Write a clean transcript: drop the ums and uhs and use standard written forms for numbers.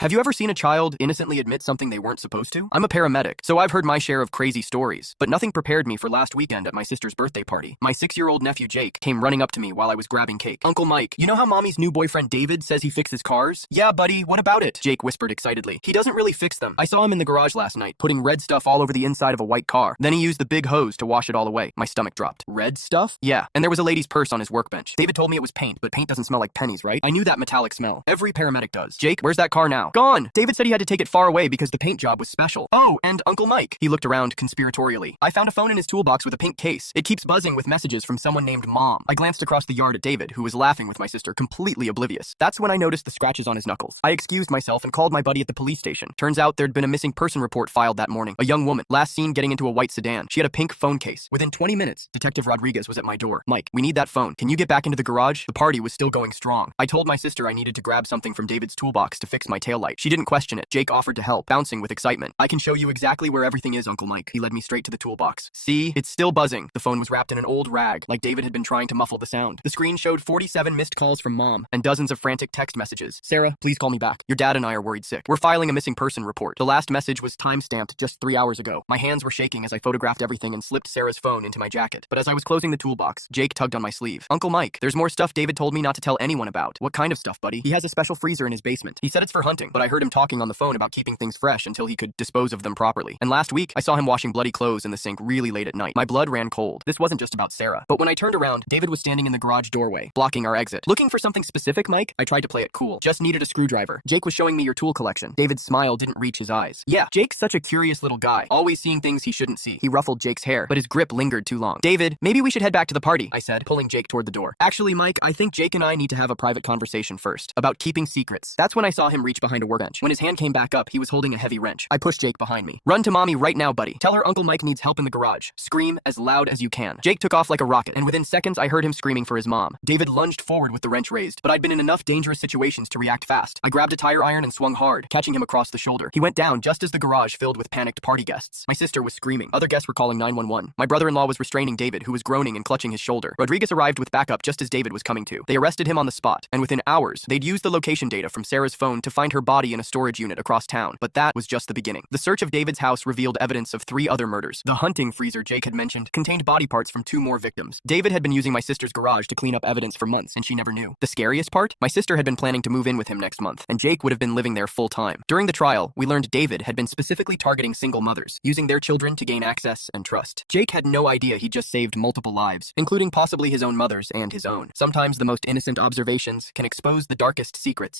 Have you ever seen a child innocently admit something they weren't supposed to? I'm a paramedic, so I've heard my share of crazy stories, but nothing prepared me for last weekend at my sister's birthday party. My 6-year-old nephew Jake came running up to me while I was grabbing cake. "Uncle Mike, you know how mommy's new boyfriend David says he fixes cars?" "Yeah, buddy, what about it?" Jake whispered excitedly. "He doesn't really fix them. I saw him in the garage last night, putting red stuff all over the inside of a white car. Then he used the big hose to wash it all away." My stomach dropped. Red stuff? Yeah, and there was a lady's purse on his workbench. David told me it was paint, but paint doesn't smell like pennies, right? I knew that metallic smell. Every paramedic does. "Jake, where's that car now?" "Gone. David said he had to take it far away because the paint job was special." "Oh, and Uncle Mike." He looked around conspiratorially. "I found a phone in his toolbox with a pink case. It keeps buzzing with messages from someone named Mom." I glanced across the yard at David, who was laughing with my sister, completely oblivious. That's when I noticed the scratches on his knuckles. I excused myself and called my buddy at the police station. Turns out there'd been a missing person report filed that morning. A young woman, last seen getting into a white sedan. She had a pink phone case. Within 20 minutes, Detective Rodriguez was at my door. "Mike, we need that phone. Can you get back into the garage?" The party was still going strong. I told my sister I needed to grab something from David's toolbox to fix my taillight. She didn't question it. Jake offered to help, bouncing with excitement. "I can show you exactly where everything is, Uncle Mike." He led me straight to the toolbox. "See? It's still buzzing." The phone was wrapped in an old rag, like David had been trying to muffle the sound. The screen showed 47 missed calls from Mom, and dozens of frantic text messages. "Sarah, please call me back. Your dad and I are worried sick. We're filing a missing person report." The last message was time-stamped just 3 hours ago. My hands were shaking as I photographed everything and slipped Sarah's phone into my jacket. But as I was closing the toolbox, Jake tugged on my sleeve. "Uncle Mike, there's more stuff David told me not to tell anyone about." "What kind of stuff, buddy?" "He has a special freezer in his basement. He said it's for hunting, but I heard him talking on the phone about keeping things fresh until he could dispose of them properly. And last week, I saw him washing bloody clothes in the sink really late at night. My blood ran cold. This wasn't just about Sarah. But when I turned around, David was standing in the garage doorway, blocking our exit. "Looking for something specific, Mike?" I tried to play it cool. "Just needed a screwdriver. Jake was showing me your tool collection." David's smile didn't reach his eyes. "Yeah, Jake's such a curious little guy, always seeing things he shouldn't see." He ruffled Jake's hair, but his grip lingered too long. "David, maybe we should head back to the party," I said, pulling Jake toward the door. "Actually, Mike, I think Jake and I need to have a private conversation first, about keeping secrets." That's when I saw him reach behind a workbench. When his hand came back up, he was holding a heavy wrench. I pushed Jake behind me. "Run to Mommy right now, buddy. Tell her Uncle Mike needs help in the garage. Scream as loud as you can." Jake took off like a rocket, and within seconds I heard him screaming for his mom. David lunged forward with the wrench raised, but I'd been in enough dangerous situations to react fast. I grabbed a tire iron and swung hard, catching him across the shoulder. He went down just as the garage filled with panicked party guests. My sister was screaming. Other guests were calling 911. My brother-in-law was restraining David, who was groaning and clutching his shoulder. Rodriguez arrived with backup just as David was coming to. They arrested him on the spot, and within hours, they'd used the location data from Sarah's phone to find her body in a storage unit across town. But that was just the beginning. The search of David's house revealed evidence of 3 other murders. The hunting freezer Jake had mentioned contained body parts from 2 more victims. David had been using my sister's garage to clean up evidence for months, and she never knew. The scariest part? My sister had been planning to move in with him next month, and Jake would have been living there full time. During the trial, we learned David had been specifically targeting single mothers, using their children to gain access and trust. Jake had no idea he'd just saved multiple lives, including possibly his own mother's and his own. Sometimes the most innocent observations can expose the darkest secrets.